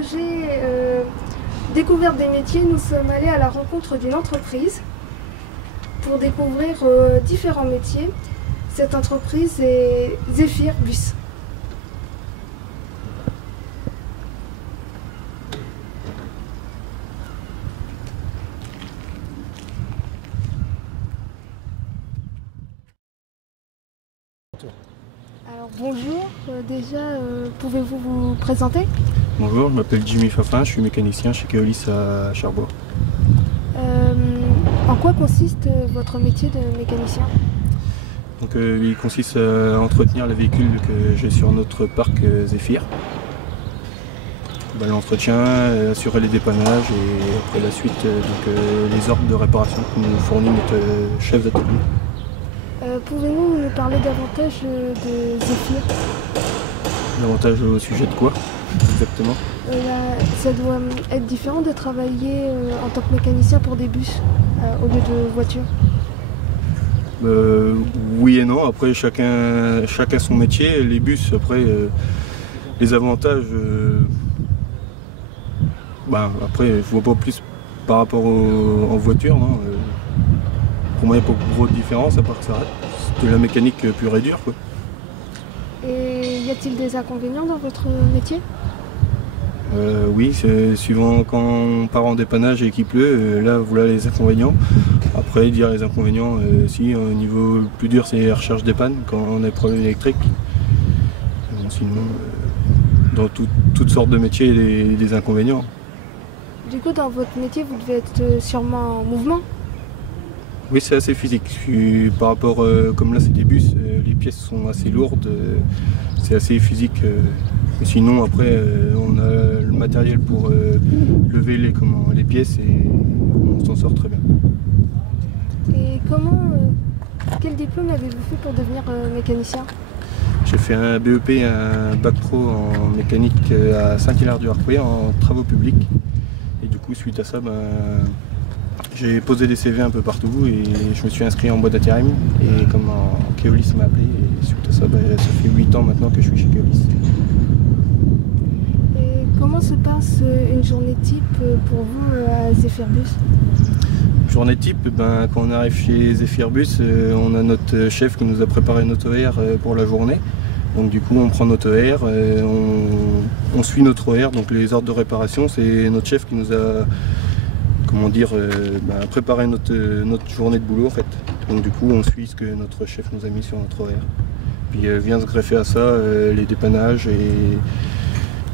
projet Découverte des métiers, nous sommes allés à la rencontre d'une entreprise pour découvrir différents métiers. Cette entreprise est Zephyr Bus. Alors bonjour, déjà pouvez-vous vous présenter? Bonjour, je m'appelle Jimmy Fafin, je suis mécanicien chez Keolis à Cherbourg. En quoi consiste votre métier de mécanicien? Donc, il consiste à entretenir les véhicules que j'ai sur notre parc Zephyr. L'entretien, assurer les dépannages et après la suite les ordres de réparation que nous fournit notre chef d'atelier. Pouvez-vous nous parler davantage de Zephyr? Davantage au sujet de quoi exactement? Ça doit être différent de travailler en tant que mécanicien pour des bus au lieu de voitures. Oui et non, après chacun son métier. Les bus, après, les avantages, après je vois pas plus par rapport en voiture. Non. Pour moi il n'y a pas de grosse différence à part que ça reste de la mécanique pure et dure, quoi. Et y a-t-il des inconvénients dans votre métier? Oui, c'est suivant quand on part en dépannage et qu'il pleut, là voilà les inconvénients. Après dire les inconvénients, si au niveau le plus dur c'est la recherche des pannes quand on a des problèmes électriques. Sinon, dans toutes sortes de métiers il y a des inconvénients. Du coup dans votre métier vous devez être sûrement en mouvement? Oui, c'est assez physique. Par rapport, comme là c'est des bus, les pièces sont assez lourdes, c'est assez physique. Mais sinon après on a le matériel pour lever les pièces et on s'en sort très bien. Et quel diplôme avez-vous fait pour devenir mécanicien? J'ai fait un BEP et un bac pro en mécanique à Saint-Hilaire-du-Harcouët en travaux publics. Et du coup suite à ça, j'ai posé des CV un peu partout et je me suis inscrit en boîte d'intérim. Et comme Keolis m'a appelé, et suite à ça, ça fait 8 ans maintenant que je suis chez Keolis. Comment se passe une journée type pour vous à Zephyr Bus? Journée type, quand on arrive chez Zephyr Bus, on a notre chef qui nous a préparé notre horaire pour la journée. Donc du coup on prend notre horaire, on suit notre horaire, donc les ordres de réparation, c'est notre chef qui nous a préparé notre journée de boulot en fait. Donc du coup on suit ce que notre chef nous a mis sur notre horaire. Puis vient se greffer à ça les dépannages et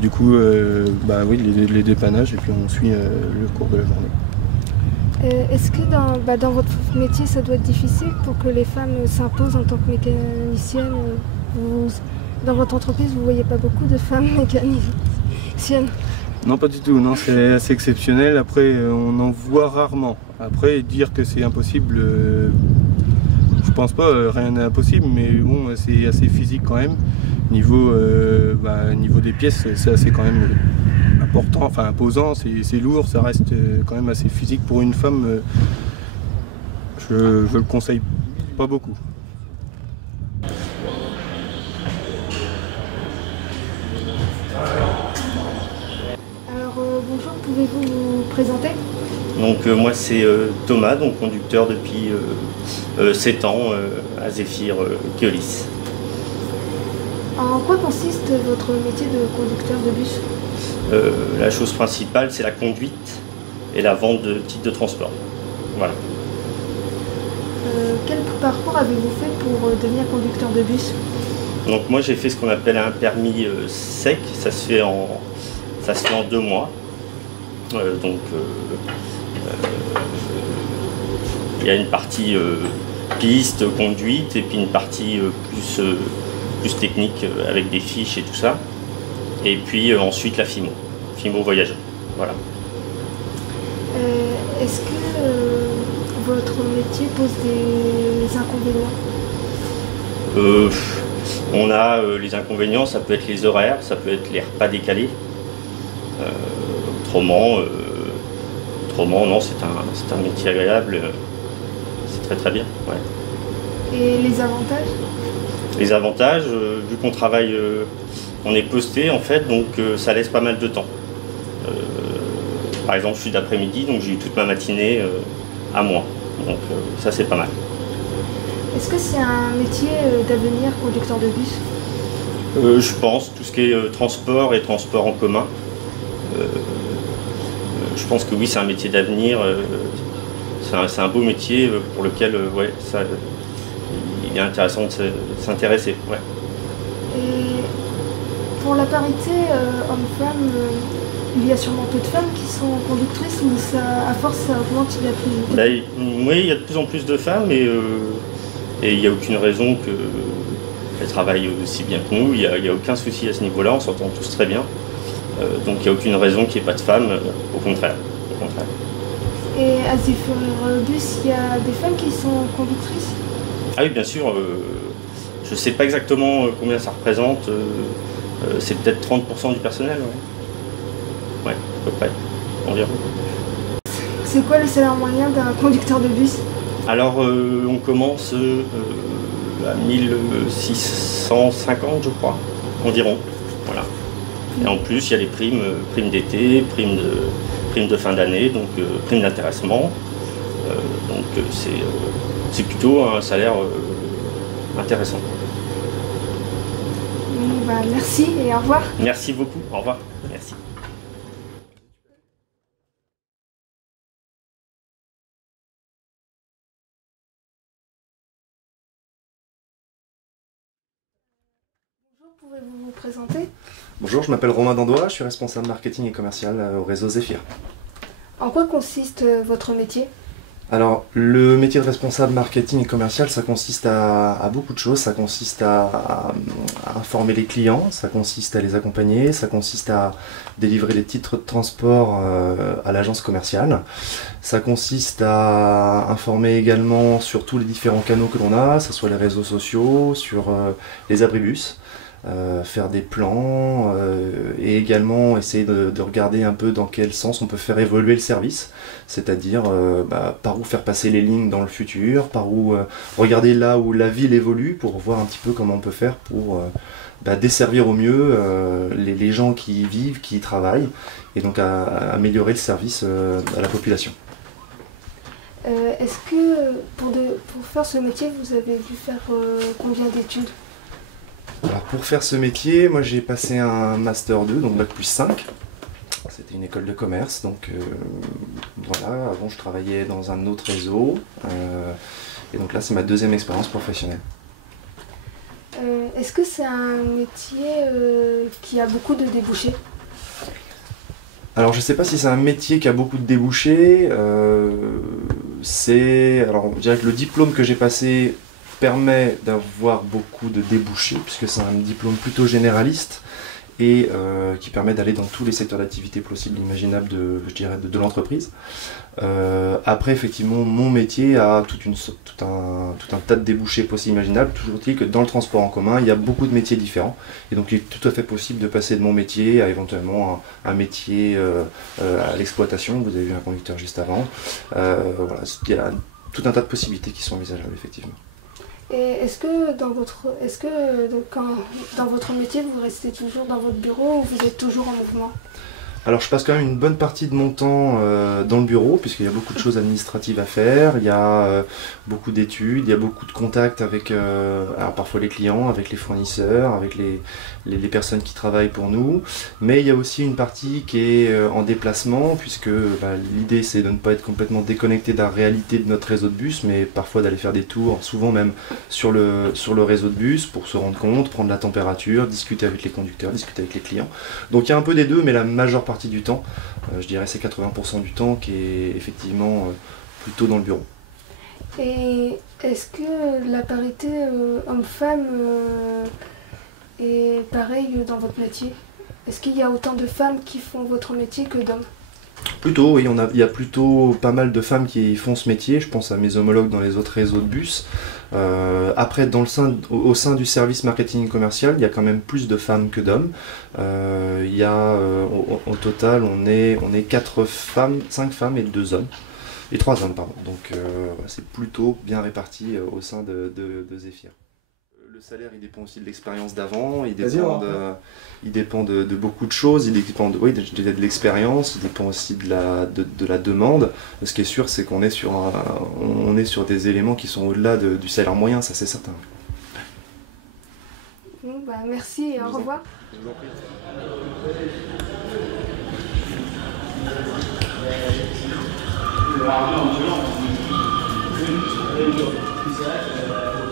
du coup les dépannages et puis on suit le cours de la journée. Est-ce que dans votre métier ça doit être difficile pour que les femmes s'imposent en tant que mécaniciennes? Dans votre entreprise vous ne voyez pas beaucoup de femmes mécaniciennes? Non, pas du tout, non, c'est assez exceptionnel. Après on en voit rarement. Après dire que c'est impossible, je pense pas, rien n'est impossible, mais bon c'est assez physique quand même. Niveau des pièces c'est assez quand même important, enfin imposant, c'est lourd, ça reste quand même assez physique pour une femme. Je le conseille pas beaucoup. Alors bonjour, pouvez-vous vous présenter? Donc moi c'est Thomas, donc conducteur depuis 7 ans à Zephyr Keolis. En quoi consiste votre métier de conducteur de bus? La chose principale, c'est la conduite et la vente de titres de transport. Voilà. Quel parcours avez-vous fait pour devenir conducteur de bus? Donc moi j'ai fait ce qu'on appelle un permis sec, ça se fait en 2 mois. Il y a une partie piste, conduite, et puis une partie plus technique avec des fiches et tout ça. Et puis ensuite la FIMO voyageur. Voilà. Est-ce que votre métier pose des inconvénients? On a les inconvénients, ça peut être les horaires, ça peut être les repas décalés. Autrement, non, c'est un métier agréable, c'est très bien. Ouais. Et les avantages? Les avantages, vu qu'on travaille, on est posté en fait, donc ça laisse pas mal de temps. Par exemple, je suis d'après-midi, donc j'ai eu toute ma matinée à moi. Donc ça, c'est pas mal. Est-ce que c'est un métier d'avenir, conducteur de bus? Je pense, tout ce qui est transport et transport en commun. Je pense que oui, c'est un métier d'avenir. C'est un beau métier pour lequel ouais, il est intéressant de s'intéresser. Ouais. Et pour la parité homme-femme, il y a sûrement peu de femmes qui sont conductrices ou ça, à force ça augmente il y a plus? Bah, oui, il y a de plus en plus de femmes et il n'y a aucune raison qu'elles travaillent aussi bien que nous. Il n'y a aucun souci à ce niveau-là, on s'entend tous très bien. Donc il n'y a aucune raison qu'il n'y ait pas de femmes, au contraire. Et à Zephyr Bus, il y a des femmes qui sont conductrices? Ah oui, bien sûr. Je ne sais pas exactement combien ça représente. C'est peut-être 30% du personnel, ouais. Ouais, à peu près, environ. C'est quoi le salaire moyen d'un conducteur de bus? Alors, on commence à 1650, je crois, environ. Voilà. Et en plus, il y a les primes, primes d'été, primes de fin d'année, donc primes d'intéressement. Donc c'est plutôt un salaire intéressant. Bah, merci et au revoir. Merci beaucoup, au revoir. Merci. Bonjour, pouvez-vous vous présenter? Bonjour, je m'appelle Romain Dandois, je suis responsable marketing et commercial au réseau Zephyr. En quoi consiste votre métier? Alors, le métier de responsable marketing et commercial, ça consiste à beaucoup de choses. Ça consiste à informer les clients, ça consiste à les accompagner, ça consiste à délivrer les titres de transport à l'agence commerciale. Ça consiste à informer également sur tous les différents canaux que l'on a, que ce soit les réseaux sociaux, sur les abribus. Faire des plans et également essayer de regarder un peu dans quel sens on peut faire évoluer le service, c'est-à-dire par où faire passer les lignes dans le futur, par où regarder là où la ville évolue pour voir un petit peu comment on peut faire pour desservir au mieux les gens qui y vivent, qui y travaillent, et donc à améliorer le service à la population. Est-ce que pour faire ce métier, vous avez dû faire combien d'études? Alors pour faire ce métier, moi j'ai passé un Master 2, donc Bac plus 5. C'était une école de commerce, donc voilà, avant je travaillais dans un autre réseau. Et donc là c'est ma deuxième expérience professionnelle. Est-ce que c'est un métier qui a beaucoup de débouchés? Alors je sais pas si c'est un métier qui a beaucoup de débouchés. Alors je dirais que le diplôme que j'ai passé permet d'avoir beaucoup de débouchés, puisque c'est un diplôme plutôt généraliste et qui permet d'aller dans tous les secteurs d'activité possibles, imaginables de l'entreprise. Après, effectivement, mon métier a tout un tas de débouchés possibles, imaginables. Toujours dit que dans le transport en commun, il y a beaucoup de métiers différents. Et donc, il est tout à fait possible de passer de mon métier à éventuellement un métier à l'exploitation. Vous avez vu un conducteur juste avant. Voilà, il y a tout un tas de possibilités qui sont envisageables, effectivement. Et est-ce que dans votre métier, vous restez toujours dans votre bureau ou vous êtes toujours en mouvement? Alors je passe quand même une bonne partie de mon temps dans le bureau, puisqu'il y a beaucoup de choses administratives à faire, il y a beaucoup d'études, il y a beaucoup de contacts avec alors parfois les clients, avec les fournisseurs, avec les personnes qui travaillent pour nous, mais il y a aussi une partie qui est en déplacement, puisque l'idée c'est de ne pas être complètement déconnecté de la réalité de notre réseau de bus, mais parfois d'aller faire des tours, souvent même sur le réseau de bus, pour se rendre compte, prendre la température, discuter avec les conducteurs, discuter avec les clients. Donc il y a un peu des deux, mais la majeure partie du temps, je dirais c'est 80% du temps qui est effectivement plutôt dans le bureau. Et est-ce que la parité homme-femme est pareille dans votre métier? Est-ce qu'il y a autant de femmes qui font votre métier que d'hommes? Plutôt, oui, il y a plutôt pas mal de femmes qui font ce métier, je pense à mes homologues dans les autres réseaux de bus. Après, au sein du service marketing commercial, il y a quand même plus de femmes que d'hommes. Il y a, au total, on est 4 femmes, 5 femmes et 2 hommes. Et 3 hommes, pardon. Donc c'est plutôt bien réparti au sein de Zephyr. Le salaire, il dépend aussi de l'expérience d'avant, il dépend de beaucoup de choses, il dépend de l'expérience, il dépend aussi de la demande. Ce qui est sûr, c'est qu'on est sur des éléments qui sont au-delà du salaire moyen, ça c'est certain. Bon, bah, merci et au revoir. Je vous en prie. Grazie.